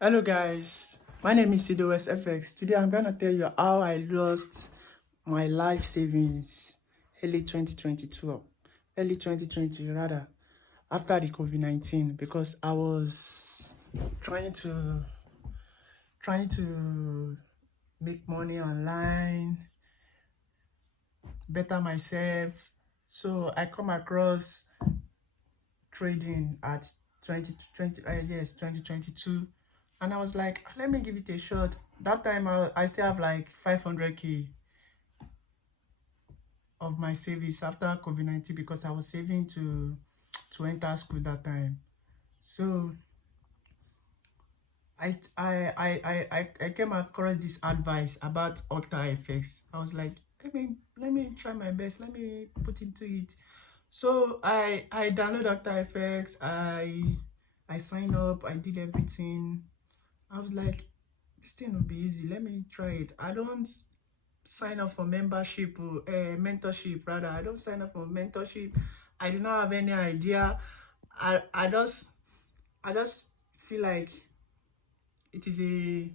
Hello guys, my name is FX. Today I'm gonna tell you how I lost my life savings early 2022, early 2020 rather, after the COVID-19 because I was trying to make money online, better myself. So I come across trading at 2022, and I was like, let me give it a shot. That time I still have like 500k of my savings after COVID-19 because I was saving to enter school that time. So I came across this advice about Octa effects. I was like, let me try my best, let me put into it. So I download Octa effects, I signed up, I did everything. I was like, this thing will be easy, let me try it. I don't sign up for membership or mentorship rather. I don't sign up for mentorship. I do not have any idea. I just feel like it is a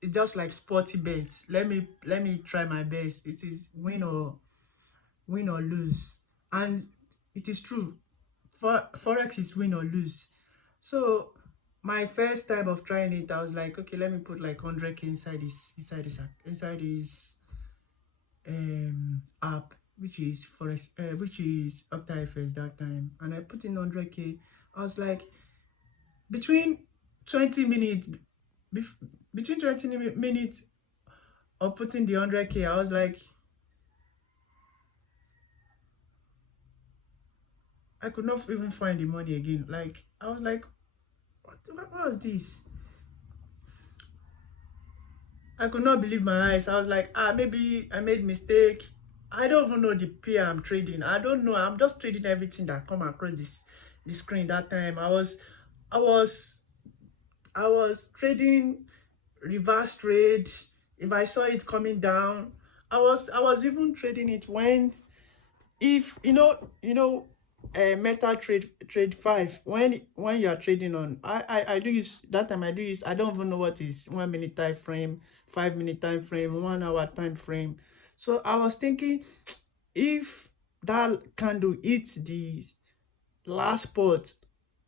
it's just like sporty bet. Let me try my best. It is win or lose, and it is true. Forex is win or lose. So my first time of trying it, I was like, okay, let me put like 100k inside this app, which is Forex, which is OctaFS that time, and I put in 100k. I was like, between 20 minutes, between 20 minutes of putting the 100k, I was like, I could not even find the money again. Like, I was like, what was this? I could not believe my eyes. I was like, maybe I made mistake. I don't even know the pair I'm trading. I don't know. I'm just trading everything that come across the screen that time. I was I was trading reverse trade. If I saw it coming down, I was even trading it when, if meta trade 5, when you are trading on, I do use that time. I do use, I don't even know what is 1 minute time frame, 5 minute time frame, 1 hour time frame. So I was thinking, if that candle hits the last spot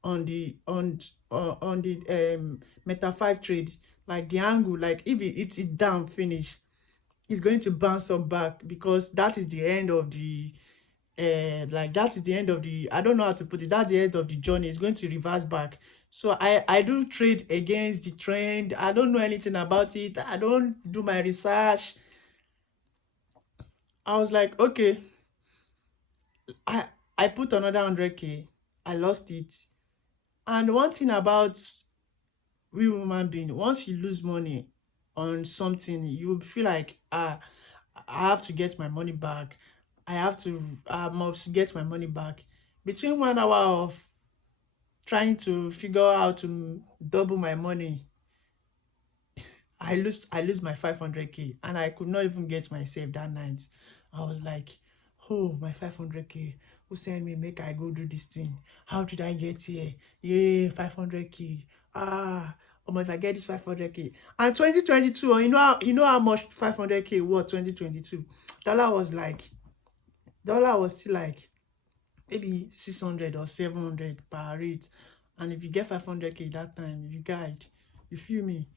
on the meta 5 trade, like the angle, like if it hits it down finish, it's going to bounce up back, because that is the end of the like that is the end of the, I don't know how to put it, that's the end of the journey. It's going to reverse back. So I do trade against the trend. I don't know anything about it. I don't do my research. I was like, okay, i I put another 100k. I lost it. And one thing about we human being, once you lose money on something, you feel like, I have to get my money back. I must get my money back. Between 1 hour of trying to figure out how to double my money, I lose my 500k, and I could not even get myself that night. I was like, oh, my 500k, who sent me make I go do this thing? How did I get here? Yeah, 500k. If I get this 500k, and 2022, you know how much 500k was 2022. Dollar was still like maybe 600 or 700 per rate. And if you get 500k that time, you guide, you feel me?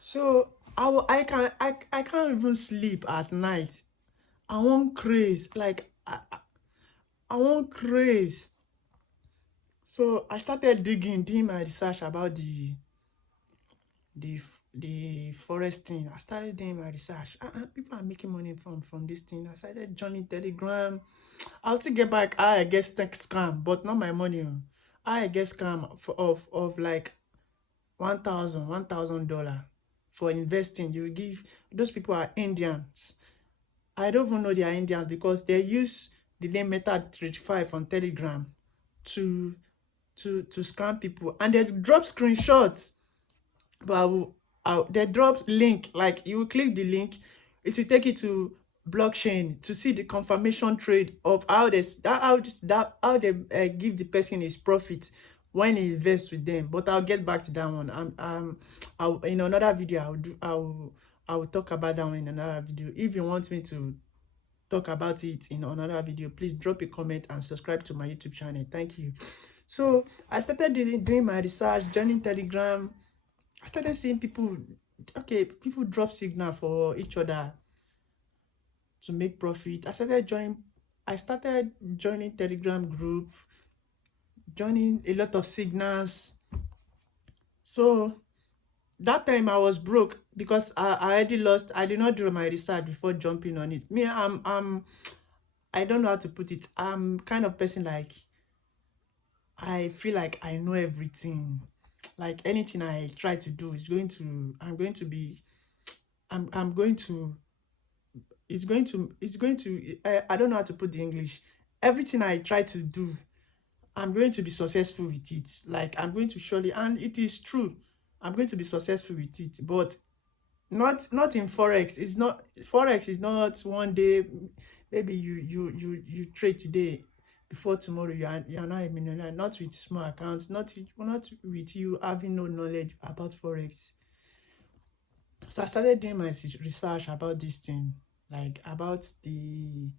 So I can't even sleep at night. I want craze, like I want craze. So I started doing my research about the the forest thing. I started doing my research. People are making money from this thing. I started joining Telegram. I'll still get back how I get scam, but not my money. How I get scam of like $1,000 for investing. You give, those people are Indians. I don't even know they are Indians, because they use the name Meta35 on Telegram to scam people, and they drop screenshots. But they drop link, like you click the link, it will take you to blockchain to see the confirmation trade of how they give the person his profit when he invests with them. But I'll get back to that one. In another video I will talk about that one in another video. If you want me to talk about it in another video, please drop a comment and subscribe to my YouTube channel. Thank you. So I started doing my research, joining Telegram. I started seeing people, okay, people drop signal for each other to make profit. I started joining Telegram group, joining a lot of signals. So that time I was broke because I already lost. I did not do my research before jumping on it. Me, I don't know how to put it. I'm kind of person like, I feel like I know everything. Like anything I try to do is going to, I'm going to be, I'm going to, it's going to, I don't know how to put the English. Everything I try to do, I'm going to be successful with it. Like I'm going to surely, and it is true, I'm going to be successful with it. But not in Forex. It's not, Forex is not one day, maybe you trade today, before tomorrow you are not a millionaire. Not with small accounts, not with you having no knowledge about Forex. So I started doing my research about this thing, like about the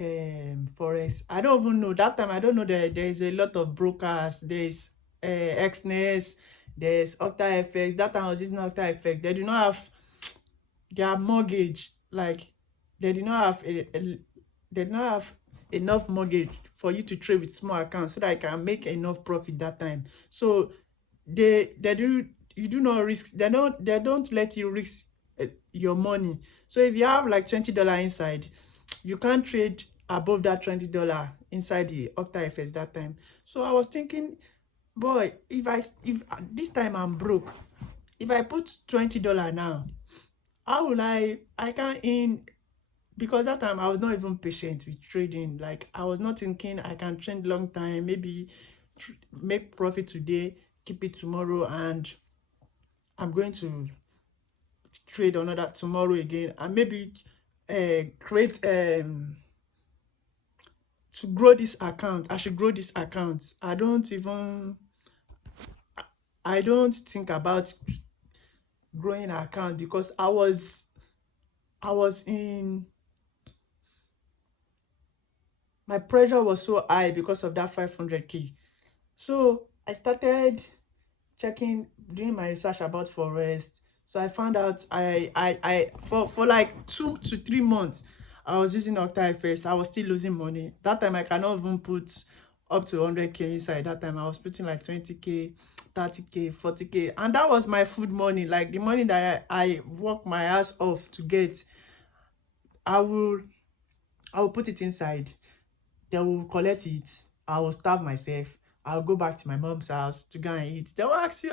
Forex. I don't even know that time. I don't know that there's a lot of brokers. There's Xness, there's FX. That time I was using FX. They do not have their mortgage, like they do not have they do not have enough mortgage for you to trade with small accounts so that I can make enough profit that time. So they do, you do not risk, they don't let you risk your money. So if you have like $20 inside, you can't trade above that $20 inside the FX that time. So I was thinking, boy, if this time I'm broke, if I put $20 now, how will I can't in, because that time I was not even patient with trading. Like I was not thinking I can trade long time, maybe make profit today, keep it tomorrow, and I'm going to trade another tomorrow again, and maybe create to grow this account. I should grow this account. I don't think about growing an account because I was in, my pressure was so high because of that 500k. So I started doing my research about Forex. So I found out for like 2 to 3 months I was using FX. I was still losing money. That time I cannot even put up to 100k inside. That time I was putting like 20k, 30k, 40k, and that was my food money, like the money that I work my ass off to get. I will put it inside. They will collect it. I will starve myself. I'll go back to my mom's house to go and eat. They will ask you,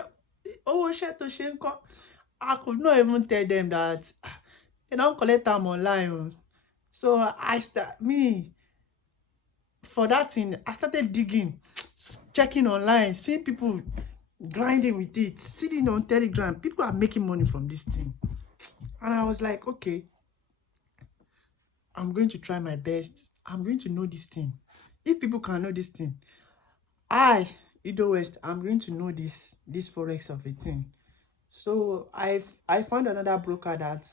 oh, Shenko. I could not even tell them that they don't collect them online. So for that thing, I started digging, checking online, seeing people grinding with it, sitting on Telegram. People are making money from this thing. And I was like, okay, I'm going to try my best. I'm going to know this thing. If people can know this thing, Ido West, I'm going to know this Forex of a thing. So I found another broker that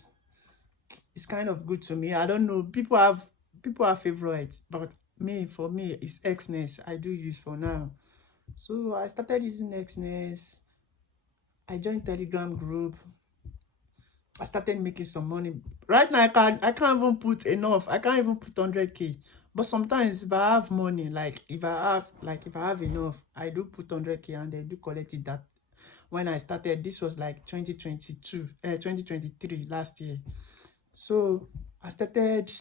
is kind of good to me. I don't know, people have favorites, but for me it's Xness I do use for now. So I started using Xness. I joined Telegram group. I started making some money. Right now I can't even put enough. I can't even put 100k. But sometimes if I have money, like if I have enough, I do put 100k and they do collect it. That when I started, this was like 2023 last year. So I started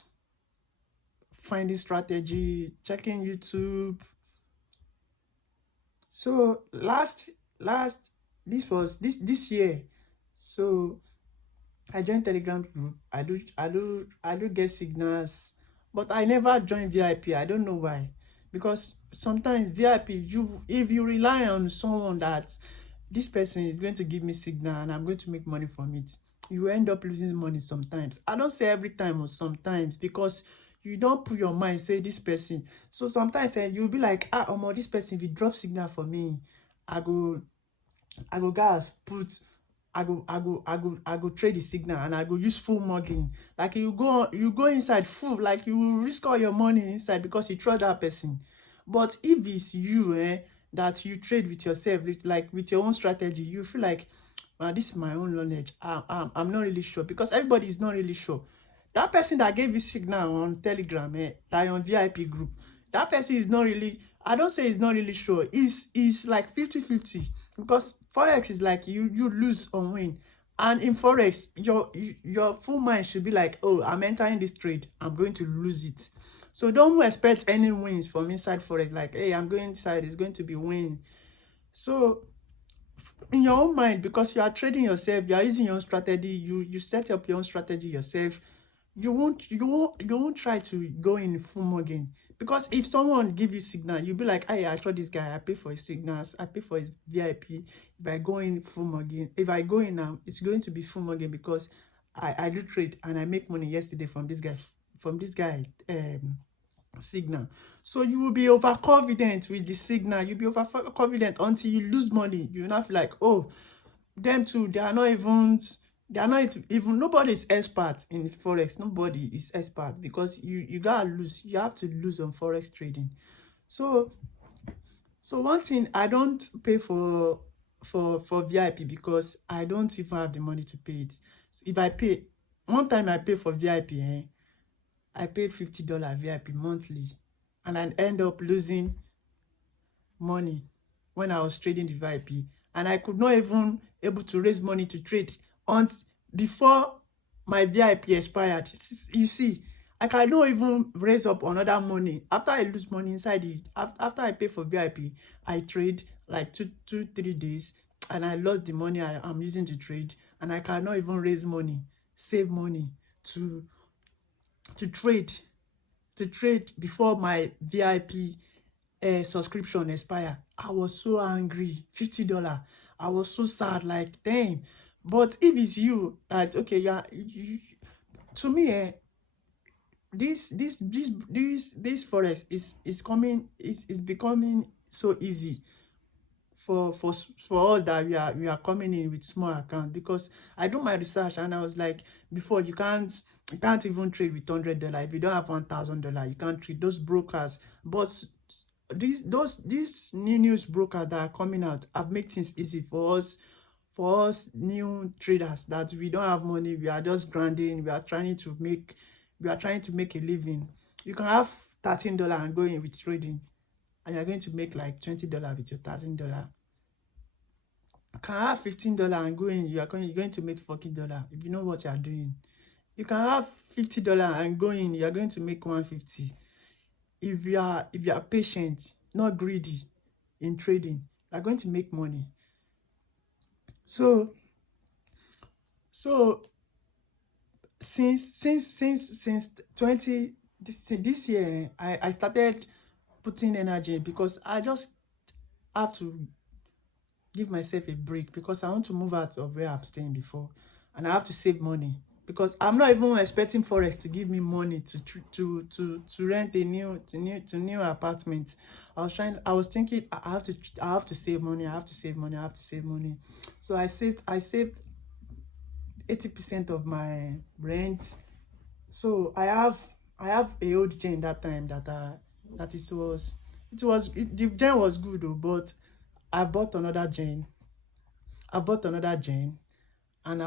finding strategy, checking YouTube. So this year. So I joined Telegram group. I do get signals, but I never join VIP. I don't know why. Because sometimes VIP, if you rely on someone that this person is going to give me signal and I'm going to make money from it, you end up losing money sometimes. I don't say every time or sometimes, because you don't put your mind say this person. So sometimes you'll be like, ah, omo, this person, if you drop signal for me, I go gas put, I go trade the signal, and I go use full mugging. Like you go inside full, like you will risk all your money inside because you trust that person. But if it's you, that you trade with yourself, like with your own strategy, you feel like, this is my own knowledge. I'm not really sure, because everybody is not really sure. That person that gave you signal on Telegram, like on VIP group, that person is not really, I don't say he's not really sure. It's like 50-50, because Forex is like you lose or win. And in Forex, your full mind should be like, oh, I'm entering this trade, I'm going to lose it. So don't expect any wins from inside Forex. Like, hey, I'm going inside, it's going to be win. So in your own mind, because you are trading yourself, you are using your own strategy, you set up your own strategy yourself, you won't try to go in full mugging. Because if someone give you signal, you'll be like, hey, I saw this guy, I pay for his signals, I pay for his VIP. If I go in full mugging, if I go in now, it's going to be full mugging, because I do trade and I make money yesterday from this guy signal. So you will be overconfident with the signal. You'll be overconfident until you lose money. You'll not feel like, oh, them too, they are not even, nobody is expert in Forex. Nobody is expert, because you gotta lose. You have to lose on Forex trading. So one thing, I don't pay for VIP, because I don't even have the money to pay it. So if I pay, one time I pay for VIP, I paid $50 VIP monthly, and I end up losing money when I was trading the VIP, and I could not even able to raise money to trade until before my VIP expired. You see, I cannot even raise up another money after I lose money inside it. After I pay for VIP, I trade like 3 days, and I lost the money I'm using to trade, and I cannot even raise money, save money to trade before my VIP subscription expire. I was so angry. $50. I was so sad, like, damn. But if it's you, like, okay, yeah, to me, this Forex is becoming so easy for us that we are coming in with small account. Because I do my research, and I was like, before, you can't even trade with $100. If you don't have $1,000, you can't trade. Those brokers, but these new news brokers that are coming out have made things easy for us new traders, that we don't have money, we are just grinding, we are trying to make a living. You can have $13 and go in with trading, and you're going to make like $20 with your $13. You can have $15 and go in, you're going to make $40 if you know what you are doing. You can have $50 and go in, you're going to make $150. If you are patient, not greedy in trading, you're going to make money. So since 20 this year, I started putting energy, because I just have to give myself a break, because I want to move out of where I'm staying before, and I have to save money, because I'm not even expecting Forex to give me money to rent a new apartment. I was thinking, I have to save money. So I saved 80% of my rent. So I have a old gen that time the gen was good though, but I bought another gen. And